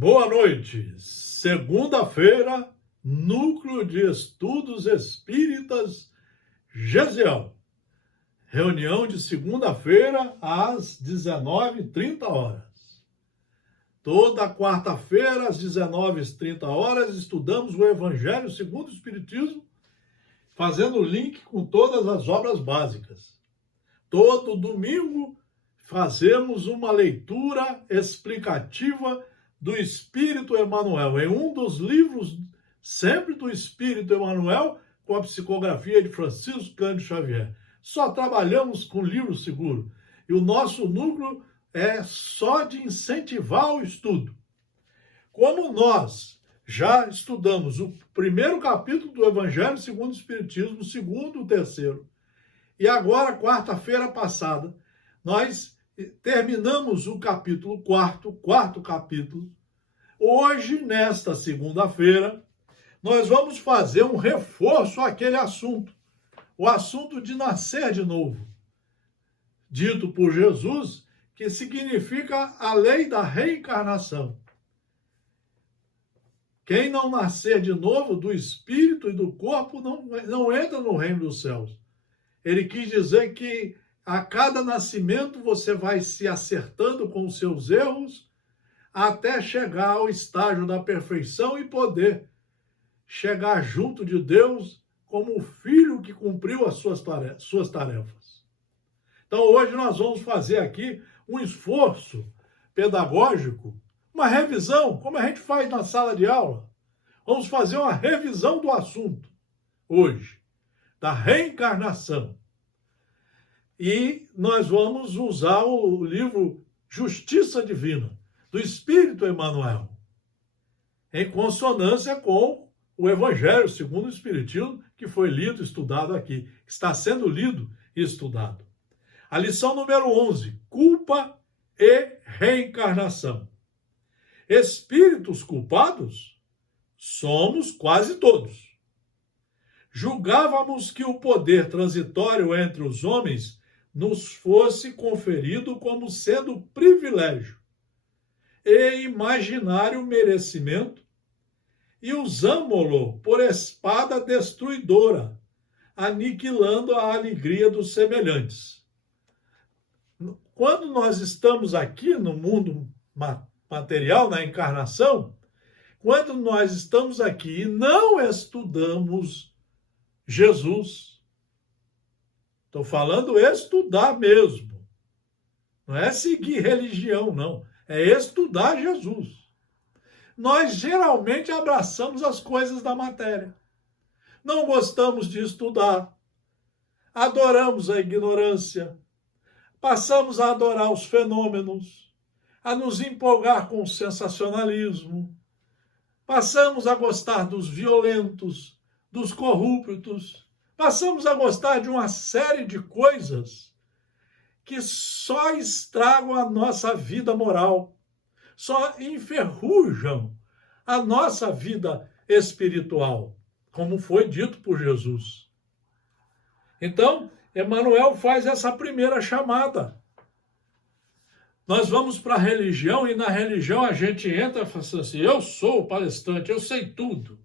Boa noite. Segunda-feira, Núcleo de Estudos Espíritas, Gesiel. Reunião de segunda-feira às 19h30. Toda quarta-feira, às 19h30, estudamos o Evangelho segundo o Espiritismo, fazendo link com todas as obras básicas. Todo domingo, fazemos uma leitura explicativa do Espírito Emmanuel, em um dos livros sempre do Espírito Emmanuel, com a psicografia de Francisco Cândido Xavier. Só trabalhamos com livro seguro. E o nosso núcleo é só de incentivar o estudo. Como nós já estudamos o primeiro capítulo do Evangelho segundo o Espiritismo, o segundo, o terceiro, e agora, quarta-feira passada, nós terminamos o capítulo quarto capítulo. Hoje, nesta segunda-feira, nós vamos fazer um reforço àquele assunto, o assunto de nascer de novo, dito por Jesus, que significa a lei da reencarnação. Quem não nascer de novo do espírito e do corpo não entra no reino dos céus. Ele quis dizer que a cada nascimento você vai se acertando com os seus erros até chegar ao estágio da perfeição e poder chegar junto de Deus como o filho que cumpriu as suas tarefas. Então hoje nós vamos fazer aqui um esforço pedagógico, uma revisão, como a gente faz na sala de aula. Vamos fazer uma revisão do assunto hoje, da reencarnação. E nós vamos usar o livro Justiça Divina, do Espírito Emmanuel, em consonância com o Evangelho segundo o Espiritismo, que foi lido e estudado aqui, está sendo lido e estudado. A lição número 11, culpa e reencarnação. Espíritos culpados somos quase todos. Julgávamos que o poder transitório entre os homens nos fosse conferido como sendo privilégio e imaginário merecimento, e usamo-lo por espada destruidora, aniquilando a alegria dos semelhantes. Quando nós estamos aqui no mundo material, na encarnação, quando nós estamos aqui e não estudamos Jesus, estou falando estudar mesmo. Não é seguir religião, não. É estudar Jesus. Nós geralmente abraçamos as coisas da matéria. Não gostamos de estudar. Adoramos a ignorância. Passamos a adorar os fenômenos, a nos empolgar com o sensacionalismo. Passamos a gostar dos violentos, dos corruptos. Passamos a gostar de uma série de coisas que só estragam a nossa vida moral, só enferrujam a nossa vida espiritual, como foi dito por Jesus. Então, Emmanuel faz essa primeira chamada. Nós vamos para a religião e na religião a gente entra e fala assim, eu sou o palestrante, eu sei tudo.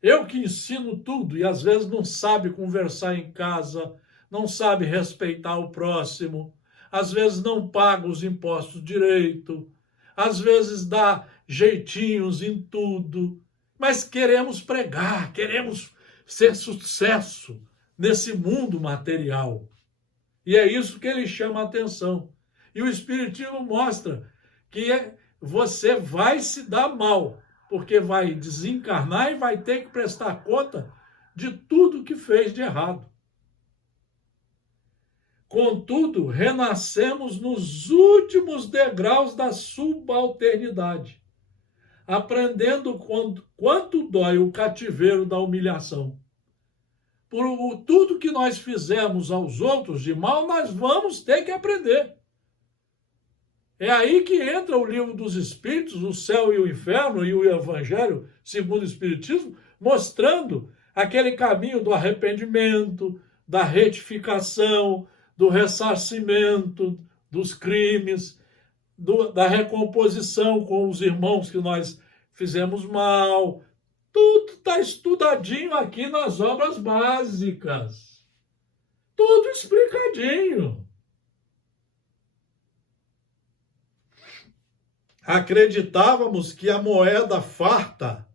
Eu que ensino tudo e às vezes não sabe conversar em casa, não sabe respeitar o próximo, às vezes não paga os impostos direito, às vezes dá jeitinhos em tudo, mas queremos pregar, queremos ser sucesso nesse mundo material. E é isso que ele chama a atenção. E o Espiritismo mostra que você vai se dar mal, porque vai desencarnar e vai ter que prestar conta de tudo que fez de errado. Contudo, renascemos nos últimos degraus da subalternidade, aprendendo quanto dói o cativeiro da humilhação. Por tudo que nós fizemos aos outros de mal, nós vamos ter que aprender. É aí que entra o livro dos Espíritos, o céu e o inferno, e o Evangelho segundo o Espiritismo, mostrando aquele caminho do arrependimento, da retificação, do ressarcimento dos crimes, da recomposição com os irmãos que nós fizemos mal. Tudo está estudadinho aqui nas obras básicas. Tudo explicadinho. Acreditávamos que a moeda farta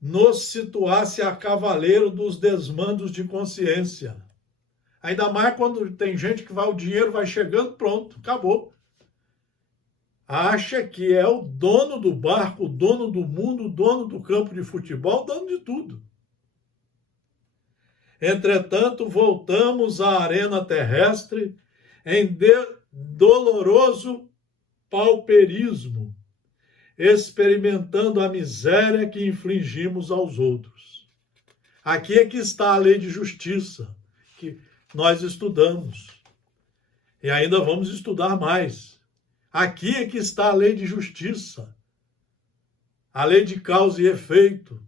nos situasse a cavaleiro dos desmandos de consciência. Ainda mais quando tem gente que o dinheiro vai chegando, pronto, acabou. Acha que é o dono do barco, o dono do mundo, o dono do campo de futebol, o dono de tudo. Entretanto, voltamos à arena terrestre em doloroso pauperismo, experimentando a miséria que infligimos aos outros. Aqui é que está a lei de justiça, que nós estudamos. E ainda vamos estudar mais. Aqui é que está a lei de justiça, a lei de causa e efeito.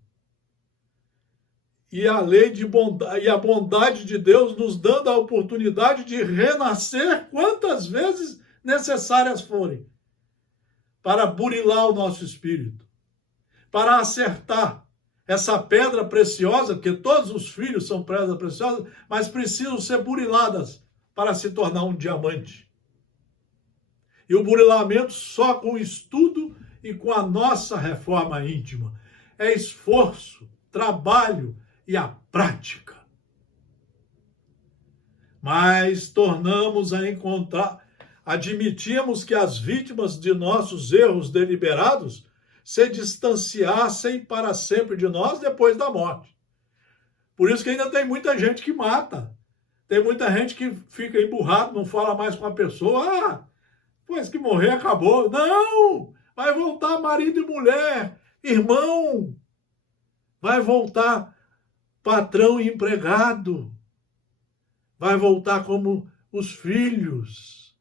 E a lei de bondade, e a bondade de Deus nos dando a oportunidade de renascer quantas vezes necessárias forem, para burilar o nosso espírito, para acertar essa pedra preciosa, porque todos os filhos são pedras preciosas, mas precisam ser buriladas para se tornar um diamante. E o burilamento só com estudo e com a nossa reforma íntima. É esforço, trabalho e a prática. Mas tornamos a encontrar, admitimos que as vítimas de nossos erros deliberados se distanciassem para sempre de nós depois da morte. Por isso que ainda tem muita gente que mata. Tem muita gente que fica emburrado, não fala mais com a pessoa. Pois que morrer, acabou. Não! Vai voltar marido e mulher, irmão. Vai voltar patrão e empregado. Vai voltar como os filhos.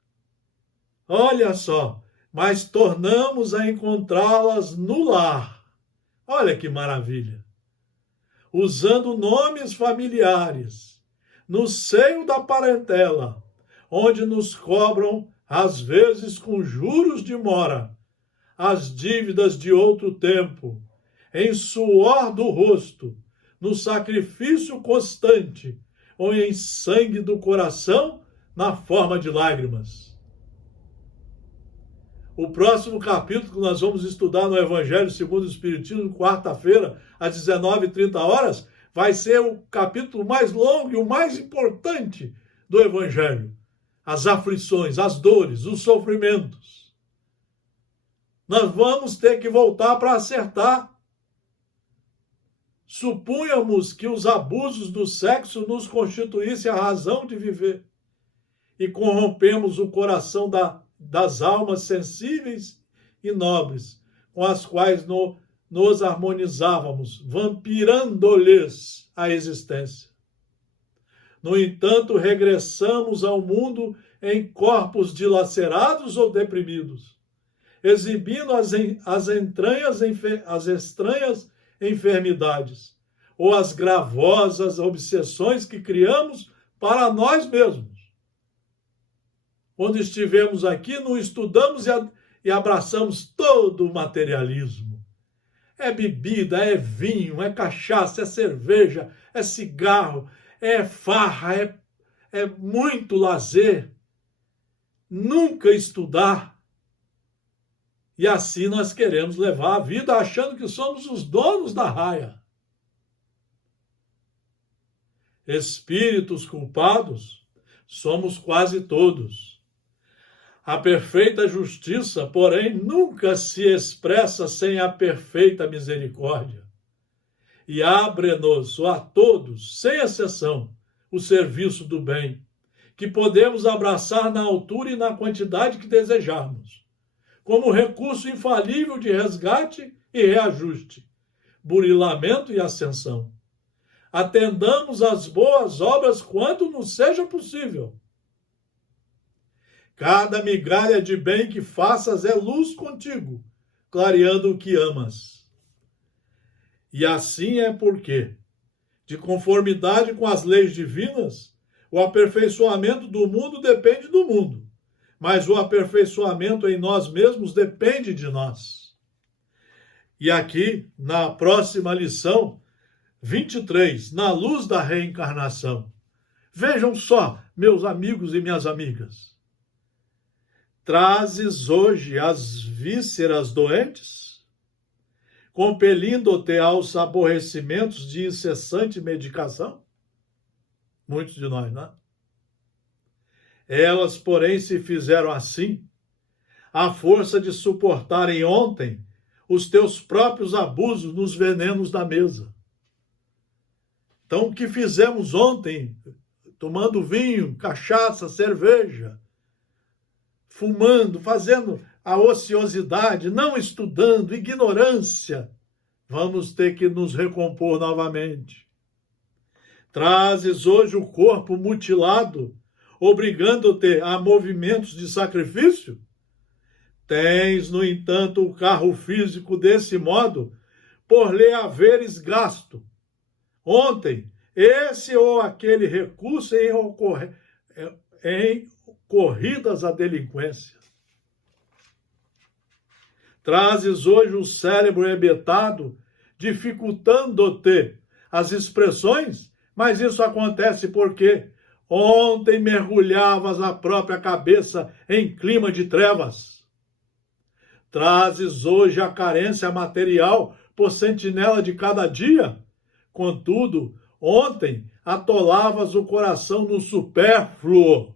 Olha só, mas tornamos a encontrá-las no lar. Olha que maravilha. Usando nomes familiares, no seio da parentela, onde nos cobram, às vezes com juros de mora, as dívidas de outro tempo, em suor do rosto, no sacrifício constante, ou em sangue do coração, na forma de lágrimas. O próximo capítulo que nós vamos estudar no Evangelho segundo o Espiritismo, quarta-feira, às 19h30, vai ser o capítulo mais longo e o mais importante do Evangelho. As aflições, as dores, os sofrimentos. Nós vamos ter que voltar para acertar. Supunhamos que os abusos do sexo nos constituíssem a razão de viver e corrompemos o coração das almas sensíveis e nobres, com as quais nos harmonizávamos, vampirando-lhes a existência. No entanto, regressamos ao mundo em corpos dilacerados ou deprimidos, exibindo as estranhas enfermidades ou as gravosas obsessões que criamos para nós mesmos. Quando estivemos aqui, não estudamos e abraçamos todo o materialismo. É bebida, é vinho, é cachaça, é cerveja, é cigarro, é farra, é muito lazer. Nunca estudar. E assim nós queremos levar a vida achando que somos os donos da raia. Espíritos culpados somos quase todos. A perfeita justiça, porém, nunca se expressa sem a perfeita misericórdia. E abre-nos a todos, sem exceção, o serviço do bem, que podemos abraçar na altura e na quantidade que desejarmos, como recurso infalível de resgate e reajuste, burilamento e ascensão. Atendamos às boas obras quanto nos seja possível. Cada migalha de bem que faças é luz contigo, clareando o que amas. E assim é porque, de conformidade com as leis divinas, o aperfeiçoamento do mundo depende do mundo, mas o aperfeiçoamento em nós mesmos depende de nós. E aqui, na próxima lição, 23, na luz da reencarnação. Vejam só, meus amigos e minhas amigas. Trazes hoje as vísceras doentes, compelindo-te aos aborrecimentos de incessante medicação? Muitos de nós, não é? Elas, porém, se fizeram assim, à força de suportarem ontem os teus próprios abusos nos venenos da mesa. Então, o que fizemos ontem, tomando vinho, cachaça, cerveja, fumando, fazendo a ociosidade, não estudando, ignorância, vamos ter que nos recompor novamente. Trazes hoje o corpo mutilado, obrigando-te a movimentos de sacrifício? Tens, no entanto, o carro físico desse modo, por lhe haveres gasto. Ontem, esse ou aquele recurso em corridas à delinquência. Trazes hoje o cérebro hebetado, dificultando-te as expressões, mas isso acontece porque ontem mergulhavas a própria cabeça em clima de trevas. Trazes hoje a carência material por sentinela de cada dia. Contudo, ontem atolavas o coração no supérfluo,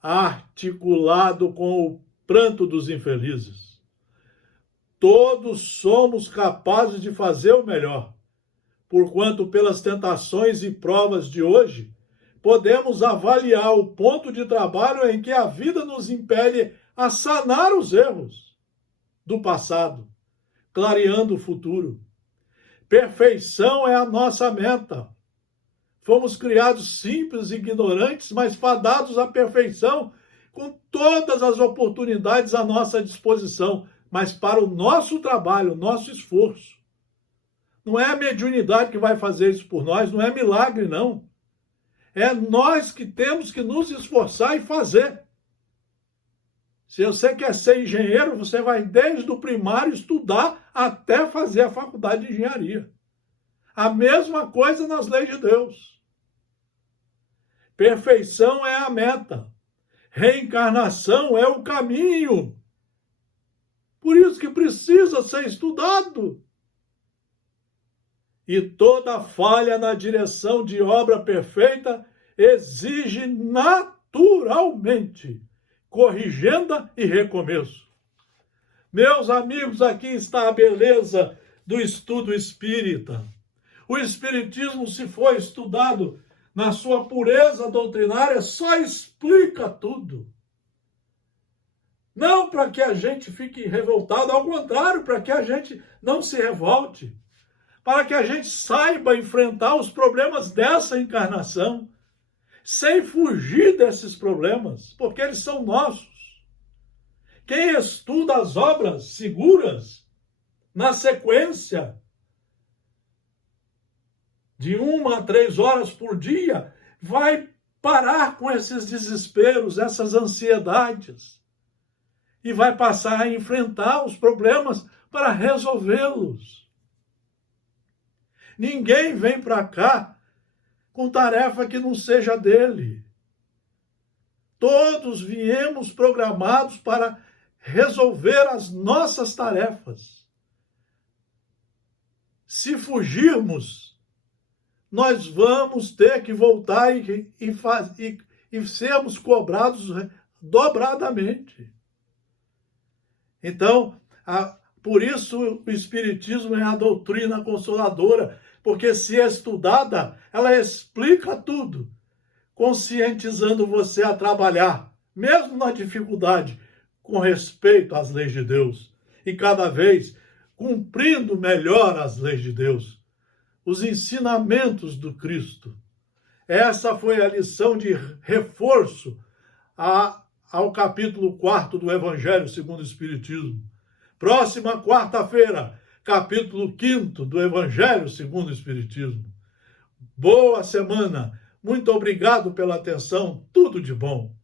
articulado com o pranto dos infelizes. Todos somos capazes de fazer o melhor, porquanto pelas tentações e provas de hoje, podemos avaliar o ponto de trabalho em que a vida nos impele a sanar os erros do passado, clareando o futuro. Perfeição é a nossa meta. Fomos criados simples e ignorantes, mas fadados à perfeição, com todas as oportunidades à nossa disposição, mas para o nosso trabalho, o nosso esforço. Não é a mediunidade que vai fazer isso por nós, não é milagre, não. É nós que temos que nos esforçar e fazer. Se você quer ser engenheiro, você vai desde o primário estudar até fazer a faculdade de engenharia. A mesma coisa nas leis de Deus. Perfeição é a meta. Reencarnação é o caminho. Por isso que precisa ser estudado. E toda falha na direção de obra perfeita exige naturalmente corrigenda e recomeço. Meus amigos, aqui está a beleza do estudo espírita. O espiritismo, se for estudado na sua pureza doutrinária, só explica tudo. Não para que a gente fique revoltado, ao contrário, para que a gente não se revolte, para que a gente saiba enfrentar os problemas dessa encarnação, sem fugir desses problemas, porque eles são nossos. Quem estuda as obras seguras, na sequência, de 1 a 3 horas por dia, vai parar com esses desesperos, essas ansiedades, e vai passar a enfrentar os problemas para resolvê-los. Ninguém vem para cá com tarefa que não seja dele. Todos viemos programados para resolver as nossas tarefas. Se fugirmos, nós vamos ter que voltar e sermos cobrados dobradamente. Então, por isso o Espiritismo é a doutrina consoladora, porque se é estudada, ela explica tudo, conscientizando você a trabalhar, mesmo na dificuldade, com respeito às leis de Deus, e cada vez cumprindo melhor as leis de Deus, os ensinamentos do Cristo. Essa foi a lição de reforço ao capítulo 4 do Evangelho segundo o Espiritismo. Próxima quarta-feira, capítulo 5 do Evangelho segundo o Espiritismo. Boa semana, muito obrigado pela atenção, tudo de bom.